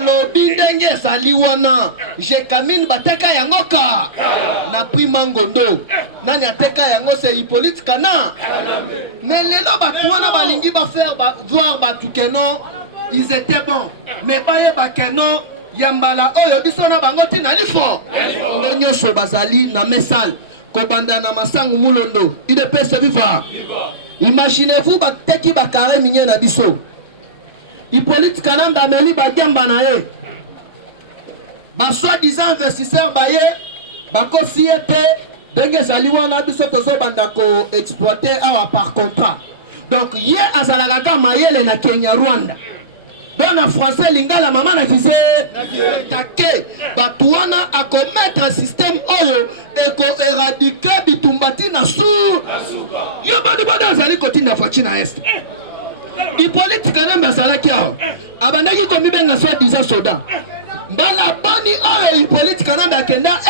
alobi ndenge saliwana je kamine bateka yangoka na prima ngondo nani ateka yango c'est Hippolyte Kana mais lelo batwana balingi ba faire voir batukeno ils étaient bons mais baye bakeno yambala oyo biso na bango tina lifo nyonso bazali na mesal kobanda na masangu mulondo idepese viva imaginez-vous bateki bakare minye na biso Hippolyte Kana ndameli bagamba na ye ba soi-disant investisseur baye bakosi ete ndenge ezali wana biso tozobanda ko exploiter awa par contrat donc ye azalaka kaka mayele na Kenya Rwanda donc en français lingala mama na kise take bato wana akomettre un système oyo eko éradiquer bitumbati na su yo badi badi azali kotinda fachi na est Hippolyte Kana azalaki awa abandaki komibenga soi-disant soda mbala bani oyo Hippolyte Kana akenda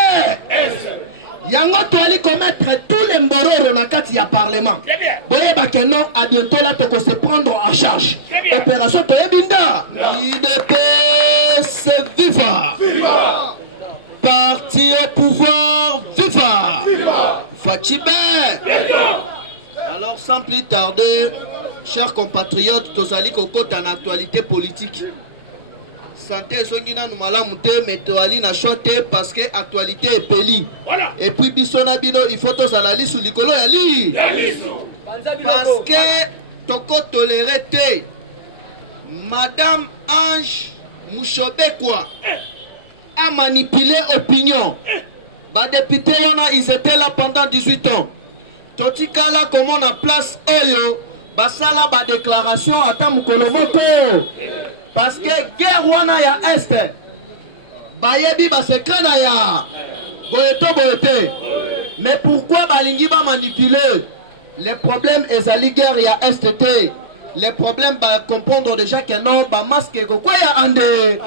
yango toali commettre tous les mbororo na kati ya parlement boye bakeno à bientôt là toko se prendre en charge opération toyebinda IDPS viva parti au pouvoir viva Fachibe. Alors sans plus tarder chers compatriotes tozali kokota na actualité politique santé zongina numala mute metoali na chote parce que actualité est peli et puis bisona bino il faut tozala lisu likolo ya li parce que toko tolérer te madame Ange Mushobekwa a manipulé opinion ba député yana ils étaient là pendant 18 ans totikala comment on a place oyo basala ba déclaration ata mukolo moko parce que guerre wana ya est bayebi ba secret na ya boyeto mais pourquoi balingi ba manipuler les problèmes ezali guerre ya est te les problèmes ba comprendre déjà que non ba masque ko kwa ya ande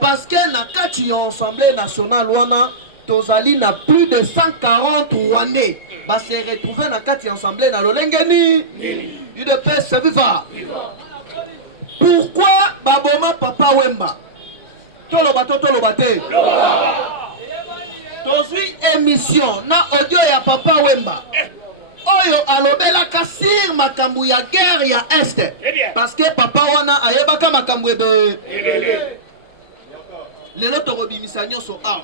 parce que na kati ya assemblée nationale wana tozali na plus de 140 Rwandais ba se retrouver na kati ya assemblée na lolengeni UDPS viva. Pourquoi baboma papa Wemba toloba te tozwi émission na audio ya papa Wemba oyo alobela kasir makambu ya guerre ya est parce que papa wana ayebaka makambu ebe lelo tokobimisa nyonso a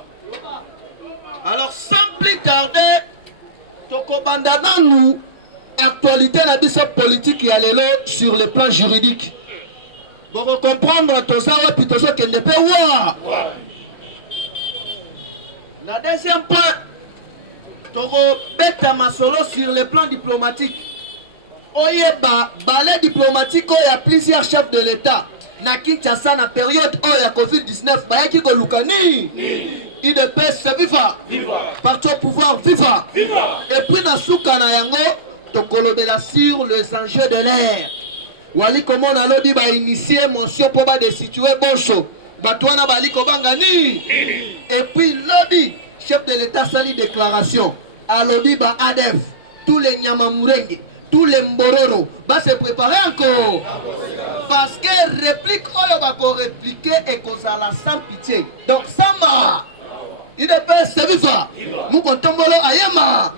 alors sans plus tarder tokobanda nanu actualité na biso politique ya lelo sur le plan juridique. Pour comprendre tout ça, puis tout ça qui ne peut voir. La deuxième point, Toro bête ma solo sur le plan diplomatique. Oyeba, balai diplomatique, il y a plusieurs chefs de l'État. Na Kinshasa, na période où il y a Covid-19, bah qui go lukani. IDPS viva. Parti au pouvoir viva. Et puis na souka na yango, tokolo de la sur les enjeux de l'air. Wali comment on a lobby ba initier motion pour ba destituer Boncho. Batouana bali kobangani. Et puis lobby chef de l'État sali déclaration. A lobby ba ADF tous les Nyamamurenge, tous les Mbororo va se préparer encore. Parce que réplique oyo ba ko répliquer et kozala sans pitié. Donc sama IDPS viva. Muko tombolo ayema.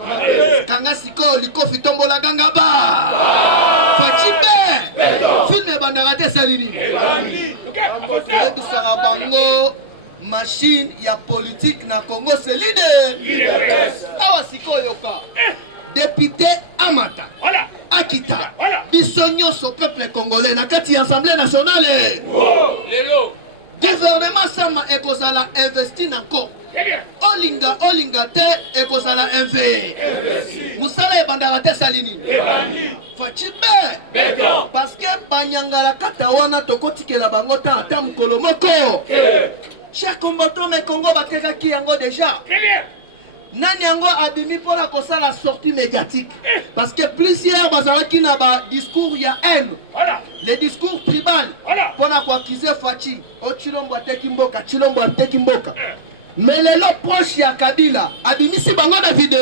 Kanga siko likofi tombola ganga ba. Fachibe. Film bandarate salini. Bango machine ya politique na Congo c'est leader. Awa siko yoka. Député Amata. Akita. Bisogno so peuple congolais na kati assemblée nationale. Gouvernement sama ekozala investi encore. Olinga te ekozala investi. Musala ebandaka te salini. Fachibe. Parce que banyangala kata wana tokotikela bango ta ata mukolo moko. Chers combattants mais Congo bateka ki yango déjà. Nani yango abimi pour la kosa la sortie médiatique. Parce que plusieurs bazalaki na ba discours ya haine. Les discours tribal. Pour na accuser Fachi. O Chilombo ateki mboka, Chilombo ateki mboka. mais lelo proche ya Kabila abimisi bango na video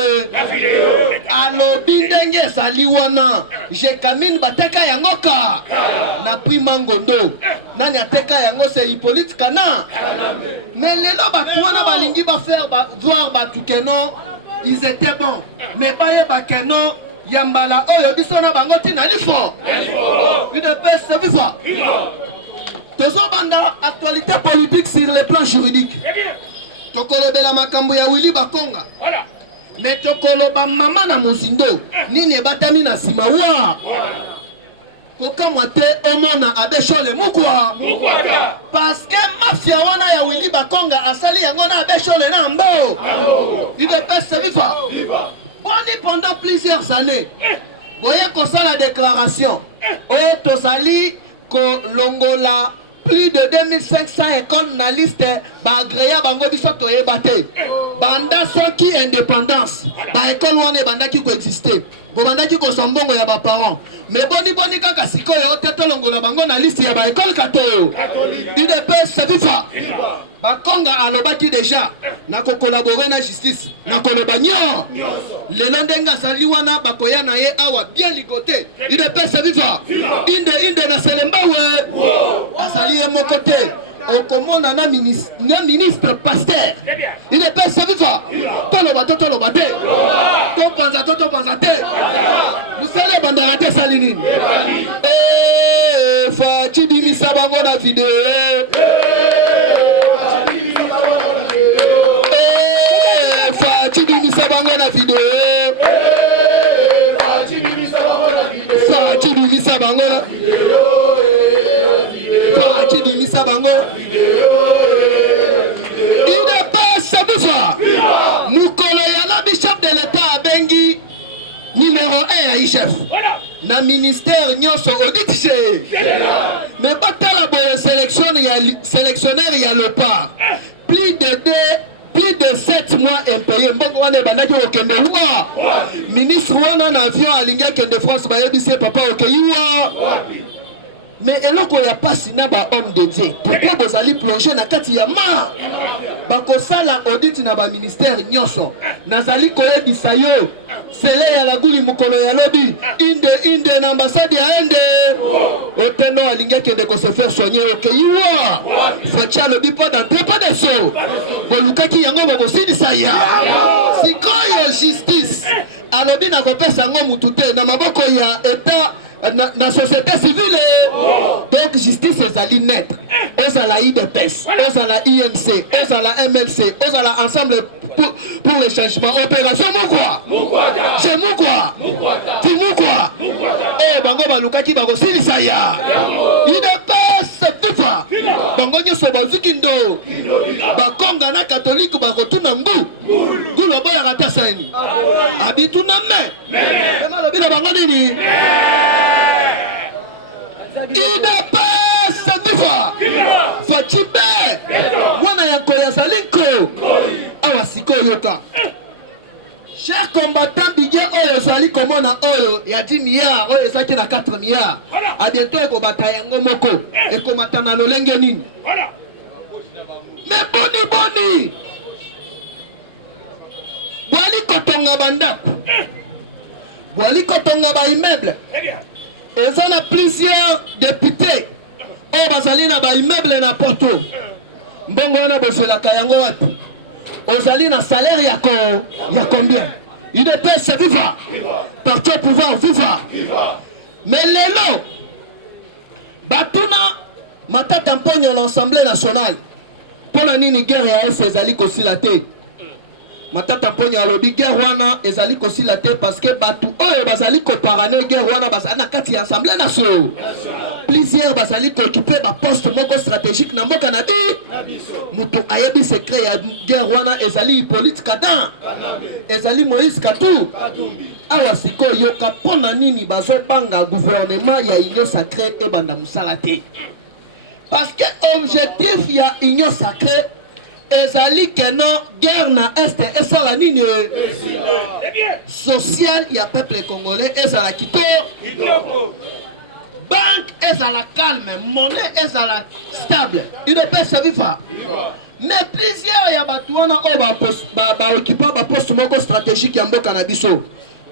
alobi ndenge ezali wana Jekamine bateka yango ka na Prima Ngondo nani ateka yango c'est Hippolyte Kana mais lelo batu wana balingi bafaire voir batu keno ils étaient bons mais baye bakeno yambala oyo biso na bango tina lifo UDPS viva toujours banda actualité politique sur le plan juridique tokolobela makambo ya Willy Bakonga mais tokoloba mama na mozindo nini ebatami na sima wa kokamwa te omona abeshole mukwa parce que mafia wana ya Willy Bakonga asali yango na abeshole na mbo UDPS viva boni pendant plusieurs années voyez qu'on sent la déclaration tozali kolongola plus de 2500 écoles na liste bagréya bango biso toyeba te banda soki indépendance ba école wana ebandaki koexiste bobandaki kozwa mbongo ya baparent mais boni kaka sikoyo te tolongola bango na liste ya ba école katoyo UDPS viva Bakonga alobaki déjà na collaborer na justice na koloba nyo lelo ndenga azali wana bakoya na ye awa bien ligoté UDPS viva inde na selemba we azali ye moko te okomona na ministre Pasteur UDPS viva toloba te topanza te musele bandara te sali nini Fachi bimisa bango na video Fachi bimisa bango na video Fachi bimisa bango na Fachi bimisa bango UDPS viva mukolo ya la bishop de l'état abengi numéro 1 ya ICHEF na ministère nyonso audit mais batala boye sélectionnaire ya Lopar plus de 7 mois impayé mbongo wana ebandaki okende wa ministre wana na avion alingi akende France bayebisi papa okeyi wa mais eloko ya pasi na ba homme de Dieu pourquoi bozali plonger na kati ya ma bakosala audit na ba ministère nyonso nazali koyebisa yo sele ya laguli mukolo ya lobi inde na ambassade ya inde oteno alingi akende ko se faire soigner okeyiwa facha lobi pas d'entrée pas de saut bolukaki yango bokosilisa ya sikoyo justice alobi na kopesa ngo mutu te na maboko ya état na société civile donc justice ezali net ozala IDPS ozala INC ozala MLC ozala ensemble pour le changement opération mukwa c'est mukwa ti mukwa bango balukaki bakosilisa ya IDPS viva bango nyonso bazuki ndo bakonga na katolike bakotuna ngulu boyaka ta saini abituna me emalobi na bango nini UDPS viva Fachibe wana ya koya saliko awa sikoyo yoka cher combattant bidje oyo zali komona oyo ya 10 milliards oyo ezaki na 4 milliards a bientôt ekobata yango moko ekomata na lolenge nini mais boni bwali kotonga bandako bwali kotonga ba immeuble ils ont plusieurs députés oyo bazali na ba immeuble na Porto mbongo wana boselaka yango wapi ozali na salaire ya combien UDPS viva parti au pouvoir viva mais lelo batuna matata mponyo l'Assemblée nationale pona nini guerre ya F ezali kosila te matata mponyo alobi guerre wana ezali kosila te parce que batu oyo bazali koparane guerre wana bazali na kati ya Assemblée nationale plusieurs bazali occuper ba poste moko stratégique na mboka na mutu ayebi secret ya guerre wana ezali Hippolyte Kana ezali Moïse Katumbi awa sikoyo kapona nini bazobanga gouvernement ya union sacrée e banda musala te parce que objectif ya union sacrée ezali keno guerre na est esala nini social ya peuple congolais ezala kitoko banque ezala calme monnaie ezala stable UDPS viva mais plusieurs ya batuana o occupant ba poste moko stratégique ya mboka na biso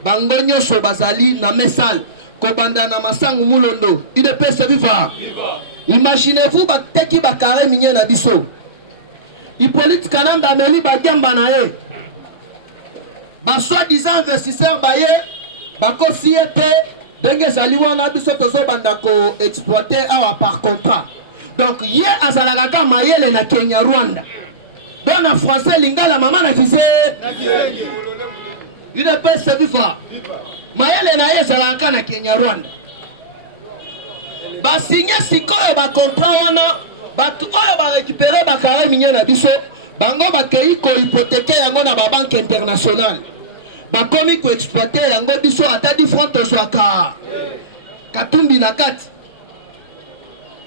bango nyonso bazali na mesal kobanda na masangu mulondo UDPS viva. Imaginez-vous bateki bakare minye na biso Hippolyte Kanamba ameli bagamba na ye ba soi-disant investisseur baye bakosi ete ndenge ezali wana biso tozobanda ko exploiter awa par contrat. Donc ye azalaka kaka mayele na Kenya Rwanda don na français lingala mama na kise UDPS viva mayele na ye ezalaka na Kenya Rwanda basinye sikoyo bakontrat wana bato oyo barécupere bakare minye na biso bango bakei kohypotheke yango na babanke internationale bakomi koexploite yango biso ata di front tozwaka katumbi na kati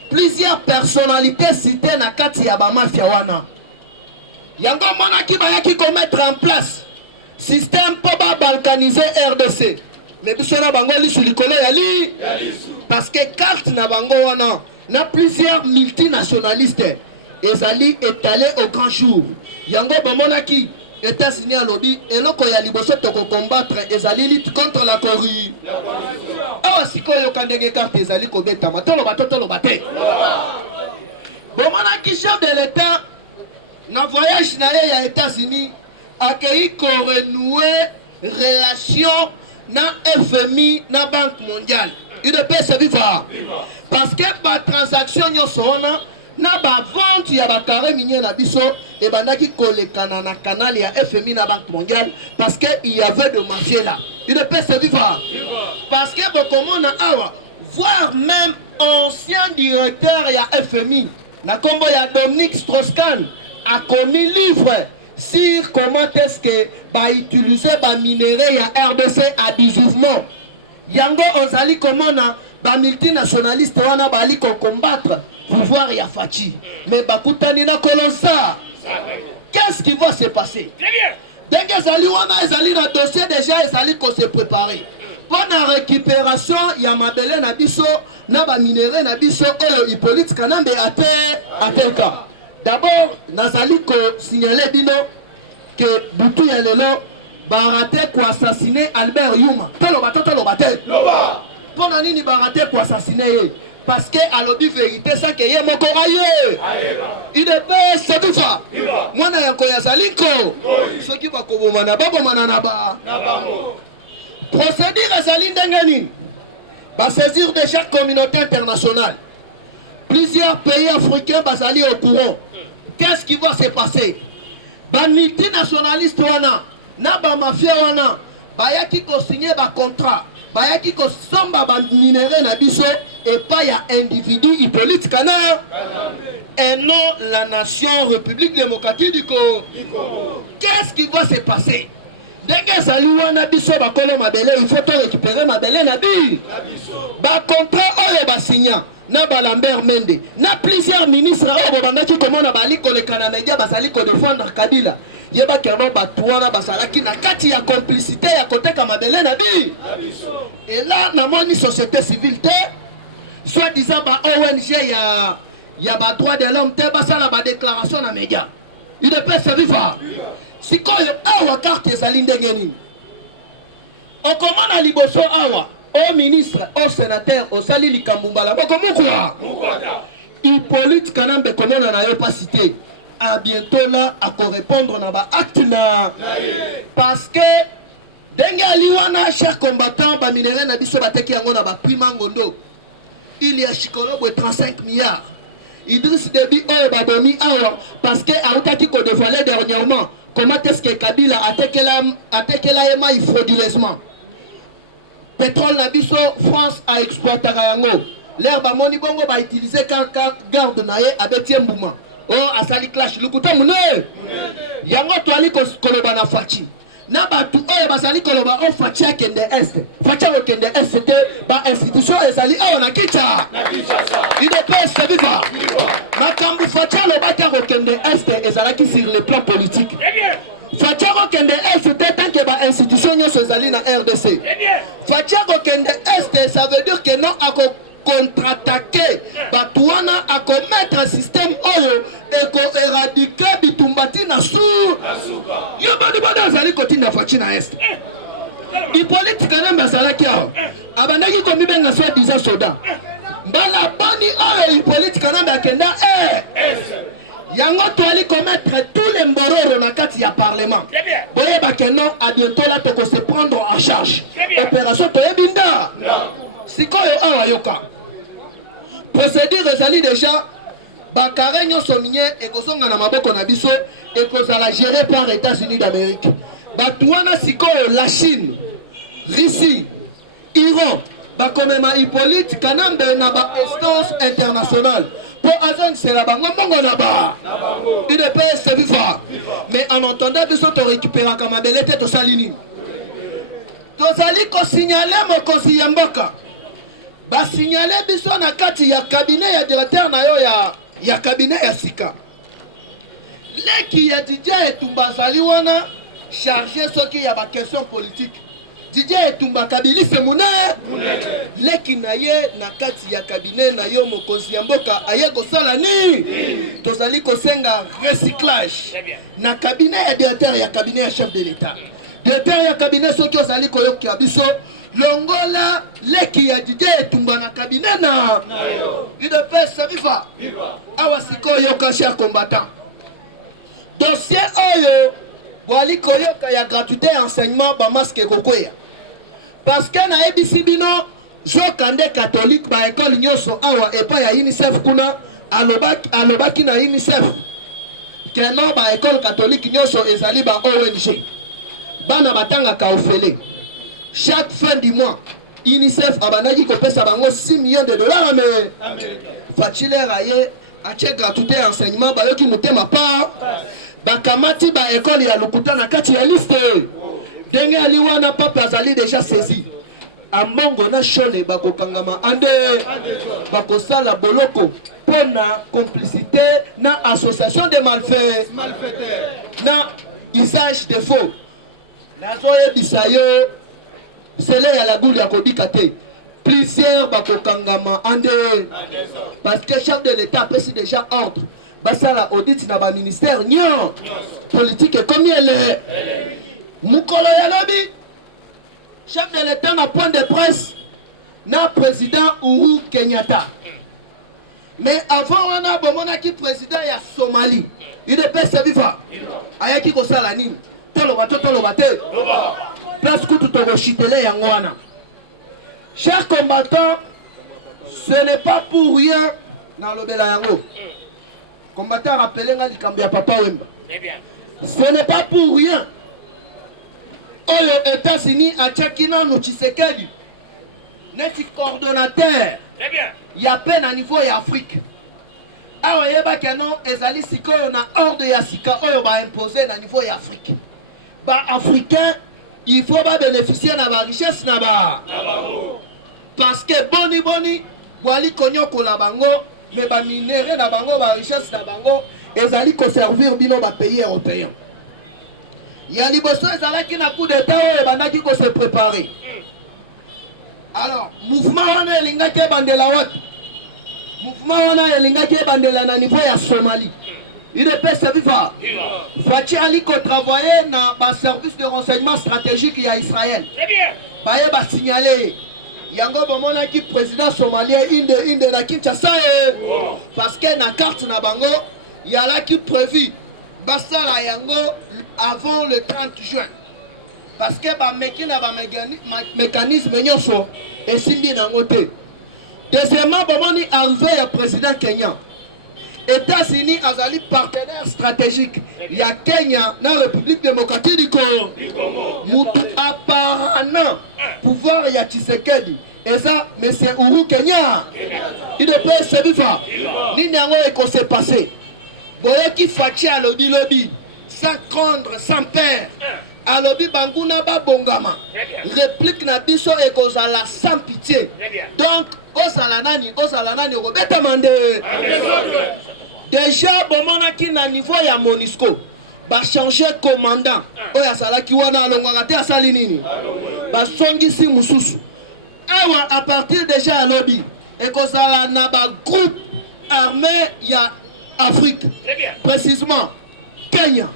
plusieurs personnalités citées na kati ya bamafia wana yango monaki bayaki komettre en place système po babalkanize RDC mais biso na bango lisu likolo ya parce que carte na bango wana na plusieurs multinationalistes ezali étalé au grand jour yango bamonaki États-Unis alobi eloko ya liboso toko combattre ezali lutte contre la corruption. Awa sikoyo kandenge carte ezali kobeta matolo batotolo bate. Bamonaki chef de l'État na voyage na ye ya États-Unis accueilli ko renouer relation na FMI na Banque mondiale. UDPS viva parce que ba transaction nyonso wana na ba vente ya ba carré minier na biso et bandaki kolekana na canal ya FMI na Banque mondiale parce que il y avait de mafia là. UDPS viva parce que bokomo na awa voire même ancien directeur ya FMI na kombo ya Dominique Strauss-Kahn a commis livre sur comment est-ce que ba utiliser ba minerai ya RDC abusivement. Yango ozali komona ba multinationaliste wana bali ko combattre pouvoir ya Fachi mais bakutani na kolonsa. Qu'est-ce qui va se passer? Dès que ezali wana ezali na dossier déjà ezali ko se préparer pour la récupération ya mabele na biso na ba minerai na biso oyo Hippolyte Kanambe atelka. D'abord nazali ko signaler bino que butu ya lelo barate ko assassiner Albert Yuma. Tolo bate. Pona nini barate ko assassiner ye? Parce que alobi vérité ça que ye moko aye. UDPS sebufa. Mwana ya ko yazaliko. Soki bakoboma na babomana na ba. Procédure ezali ndenge nini? Ba saisir de chaque communauté internationale. Plusieurs pays africains bazali au courant. Qu'est-ce qui va se passer? Ba multinationaliste wana na ba mafia wana bayaki ko signer ba contrat bayaki ko somba ba minerai na biso et pas ya individu Hippolyte Kanambe et non la nation République démocratique du Congo. Qu'est-ce qui va se passer? Denge sali wana biso bakolo mabele il faut récupérer mabele na bi ba contrat oyo ba signa na ba Lambert Mende na plusieurs ministres oyo bandaki komona bali kolekana media basali ko défendre Kabila yeba kerno batuana basalaki na kati ya complicité ya koteka mabele na bi et là na moni société civile te soit disant ba ONG ya ba droit de l'homme te basala ba déclaration na media UDPS viva sikoyo awa carte ezali ndenge nini okomona liboso awa au ministre au sénateur osali likambumbala bokomukwa Hippolyte Kanambe komona na yo pas cité à bientôt là à correspondre na ba acte na parce que ndenge aliwana cher combattant ba minerai na biso bateki yango na ba prix mangondo il y a Chikolobo 35 milliards Idriss Déby oyo babomi awa parce que autaki ko dévoiler dernièrement comment est-ce que Kabila atekela ema frauduleusement pétrole na biso France a exploité yango l'air ba moni bongo ba utiliser quand garde na ye abetie mbuma oh asali clash lukuta mune yango toali koloba na Fachi na batu oyo basali koloba o Fachi akende est Fachi okende est c'était ba institution ezali awa na kicha UDPS viva makambu Fachi alobaka okende est ezalaki sur le plan politique Fachi okende est tant que ba institution nyonso ezali na RDC Fachi okende est ça veut dire que non ako contre-attaquer batuana à commettre un système oyo eko-éradiquer bitumbati na su yo bani azali kotinda faci na este Hippolyte Kanambe azalaki awa abandaki komibenga so diza soda mbala bani oyo Hippolyte Kanambe akenda yango toali commettre tous les mbororo na kati ya parlement boyebake non à bientôt là toko se prendre en charge opération toyebinda sikoyo awa yoka procédure ezali déjà bakare nyonso minye ekozonga na maboko na biso ekozala géré par États-Unis d'Amérique bato wana sikoyo la Chine Russie Iran bakomema Hippolyte Kanambe na ba instance internationale pour azongisela bango mbongo na ba UDPS viva mais en entendant biso torécupéraka mabele te tosali nini tozali kosignale mokonzi ya mboka basignale biso na kati ya cabinet ya directeur na yo ya cabinet ya sika leki ya Didier Etumba azali wana chargé soki ya ba question politique Didier Etumba kabilise mune leki na ye na kati ya cabinet na yo mokonzi ya mboka aye kosala ni tozali kosenga recyclage na cabinet ya directeur ya cabinet ya chef de l'État directeur ya cabinet soki ozali koyokia biso longola leki ya Didier Etumba na cabinet na UDPS viva awa sikoyo yoka cher combattant dossier oyo boali koyoka ya gratuité enseignement ba masque kokoya parce que na ebisi bino zokande catholique ba école nyonso awa epa ya UNICEF kuna alobaki na UNICEF que non ba école catholique nyonso ezali ba ONG bana batangaka ofele chaque fin du mois UNICEF abanaki kopesa bango 6 millions de dollars mais Faciler aye atie gratuité enseignement bayoki mutema pa bakamati ba école ya lokuta na kati ya liste ndenge ali wana papa azali déjà saisi ambongo na shole bakokangama ande bakosala boloko pona complicité na association de malfaiteurs na usage de faux nazoyebisa yo sele ya la goule ya kobika te plusieurs bakokangama ande parce que chef de l'État apesi déjà ordre basala audit na ba ministère nyon politique comme elle est mukolo ya lobi chef de l'État na point de presse na président Uhuru Kenyatta mais avant wana bomona ki président ya Somalie UDPS viva ayaki kosala nini toloba te place kutu tokoshitele yango wana chers combattants ce n'est pas pour rien na lobela yango combattant rappelé nga likambo ya papa Wemba ce n'est pas pour rien oyo États-Unis atiaki nanu Tshisekedi neti coordonnateur ya pe na niveau ya Afrique awa yebaki non ezali sikoyo na ordre ya sika oyo ba imposer na niveau ya Afrique ba africain il faut ba bénéficier na ba richesse na ba parce que boni wali konyoko la bango mais ba minéraux na bango ba richesse na bango ezali ko servir bino ba pays européens ya liboso ezalaki na coup d'état oyo bandaki ko se préparer alors mouvement wana elingaki ebandela wapi mouvement wana elingaki ebandela na niveau ya Somalie UDPS viva Faci ali ko travailler na ba service de renseignement stratégique ya Israël baye ba signaler yango bomona ki président somalien inde na Kinshasa parce que na carte na bango yala ki prévu basala yango avant le 30 juin parce que ba mekina ba mécanisme nyonso esimbi nango te deuxièmement bomoni arrivé ya président Kenya États-Unis azali partenaire stratégique ya Kenya na République démocratique du Congo mutu apparemment pouvoir ya Tshisekedi et ça monsieur Uhuru Kenya il ne peut se vivre ni nango eko se passer boyoki Faci alobi lobi sans craindre sans peur alobi banguna ba bongama réplique na biso ekozala sans pitié donc osala nani robeta mande déjà bomonaki na niveau ya Monisco ba changer commandant oyo asalaki wana alongwaka te asali nini basongisi mususu awa à partir déjà ya lobi ekozala na ba groupe armé ya Afrique, précisément Kenya,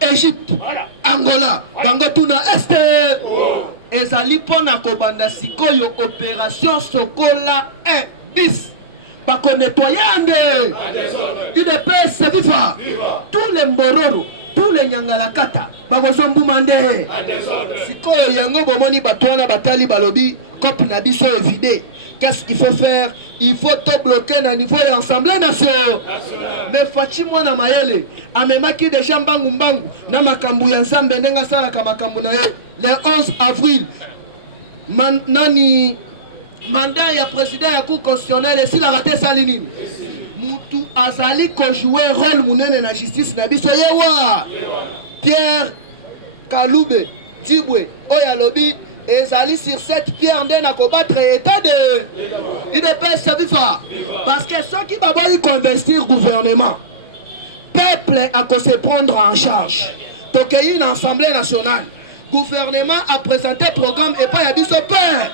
Égypte, Angola, Bangatuna Est. Ezali pona kobanda sikoyo opération Sokola 1 bis. Bako nettoyande. UDPS viva. Tous les Mbororo, tous les Nyangalakata, bako zombumande. Sikoyo yango bomoni batwana batali balobi, cop na biso est vidé. Qu'est-ce qu'il faut faire? Il faut tout bloquer à niveau de l'Assemblée nationale. Mais Fatima na mayele, amemaki déjà mbangu mbangu, na makambu ya nzambe nenga sala kama makambu na ye. Le 11 avril, nani mandat ya président ya cour constitutionnelle et si la raté salinine. Mutu azali ko jouer rôle munene na justice na biso yewa. Pierre Kaloube, Tibwe, Oya Lobi. Et Zali sur cette pierre n'a qu'à battre l'état de UDPS viva. Parce que ceux qui vont investir gouvernement, peuple a qu'à se prendre en charge. Donc il y a une assemblée nationale. Gouvernement a présenté programme et pas y a biso père.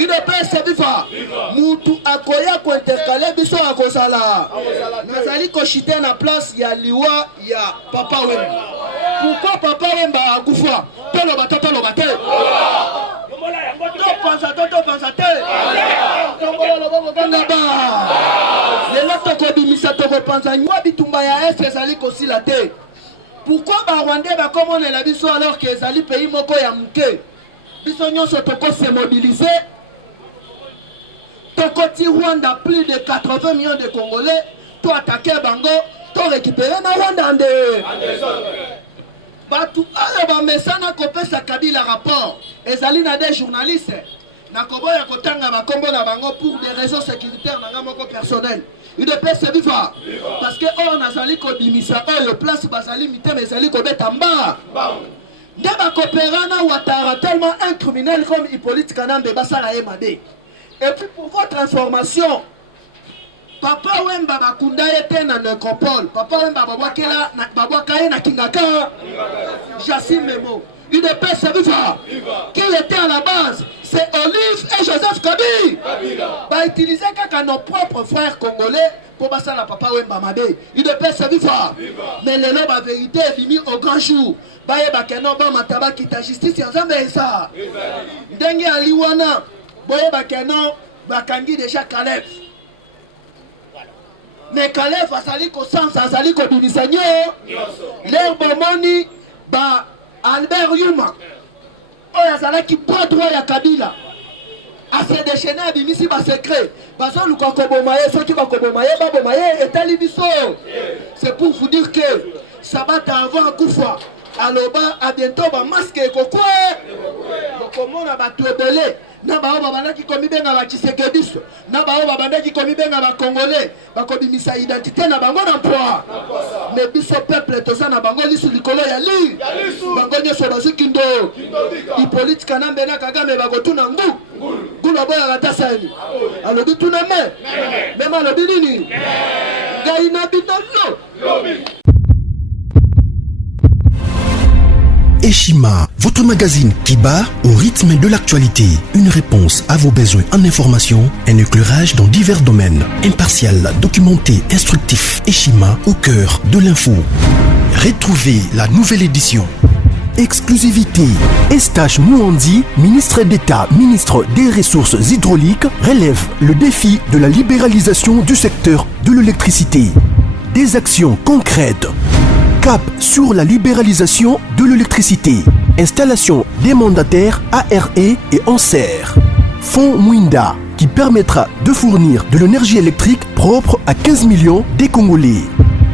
UDPS viva. Moutou akoya ko intercaler biso a kozala. Nazali ko chiter na place ya liwa ya Papa Wemba. Pourquoi Papa Wemba a kufa? Tolo batata lo bate. Pourquoi Rwandais va comme on est la biso alors que les pays moko ya muke biso nyonso toko se mobiliser toko ti Rwanda plus de 80 millions de Congolais to attaquer bango to récupérer na Rwanda ande batu ala ba mesana kopesa Kabila rapport ezali na des journalistes na koboya kotanga makombo na bango pour des raisons sécuritaires na ngamoko personnel. UDPS viva parce que on azali ko bimisa le place bazali mitema ezali ko betamba ndeba coopérana Ouattara tellement un criminel comme Hippolyte Kanambe basala emade. Et puis pour votre information, Papa Wemba bakunda ete na nécropole. Papa Wemba babwakela na babwakaye na Kingaka. Jassim Memo. UDPS viva. Qui était à la base? C'est Olive et Joseph Kabila. Bah utiliser kaka nos propres frères congolais pour passer la Papa Wemba Mabe. UDPS viva. Mais le lot la vérité est venue au grand jour. Bah yé bakeno ba mataba kita justice en Zambie ça. Dengue aliwana. Boye bakeno bakangi déjà Caleb. Mais Caleb azali ko sens azali ko bimisanyo. L'air bomoni ba Albert Yuma. Oya azalaki pas droit ya Kabila. A se déchaîner abimisi ba secret. Bazo luka ko bomaye soki ba ko bomaye ba bomaye etali biso. C'est pour vous dire que ça va t'avoir kufa. Aloba à bientôt ba masque ko quoi. Comment na ba tobele. Na ba bana ki komi benga ba Tshisekedi na ba bana ki komi benga ba Congolais ba ko bimisa identité na bango na poa mais biso peuple to ça na bango lisu likolo ya li bango nyoso bazikindo Hippolyte Kanambe na Kagame ba ko tuna ngulu boya gatasani alobi tuna même alobi nini gaina bidolo lobi. Eshima, votre magazine qui bat au rythme de l'actualité. Une réponse à vos besoins en information, un éclairage dans divers domaines. Impartial, documenté, instructif. Eshima au cœur de l'info. Retrouvez la nouvelle édition. Exclusivité. Estache Mouandi, ministre d'État, ministre des Ressources hydrauliques, relève le défi de la libéralisation du secteur de l'électricité. Des actions concrètes. Cap sur la libéralisation de l'électricité. Installation des mandataires ARE et ANSER. Fonds Mwinda qui permettra de fournir de l'énergie électrique propre à 15 millions des Congolais.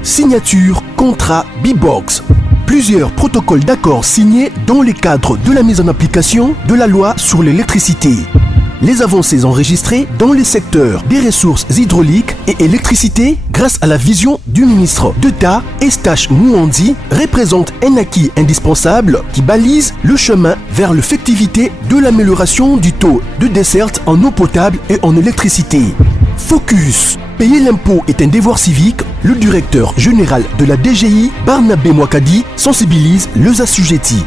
Signature contrat B-Box. Plusieurs protocoles d'accord signés dans le cadre de la mise en application de la loi sur l'électricité. Les avancées enregistrées dans les secteurs des ressources hydrauliques et électricité grâce à la vision du ministre d'État Estache Mouandi représentent un acquis indispensable qui balise le chemin vers l'effectivité de l'amélioration du taux de desserte en eau potable et en électricité. Focus. Payer l'impôt est un devoir civique. Le directeur général de la DGI, Barnabé Mwakadi, sensibilise les assujettis.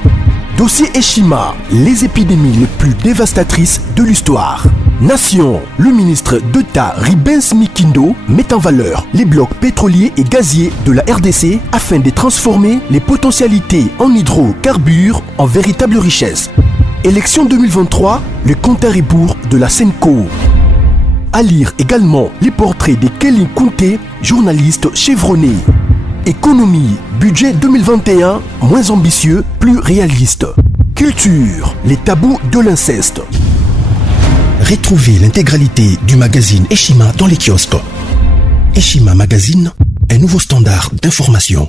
Dossier Eshima, les épidémies les plus dévastatrices de l'histoire. Nation, le ministre d'État Ribens Mikindo met en valeur les blocs pétroliers et gaziers de la RDC afin de transformer les potentialités en hydrocarbures en véritable richesse. Élection 2023, le compte à rebours de la Senco. À lire également les portraits de Kelly Kunte, journaliste chevronné. Économie, budget 2021, moins ambitieux, plus réaliste. Culture, les tabous de l'inceste. Retrouvez l'intégralité du magazine Eshima dans les kiosques. Eshima Magazine, un nouveau standard d'information.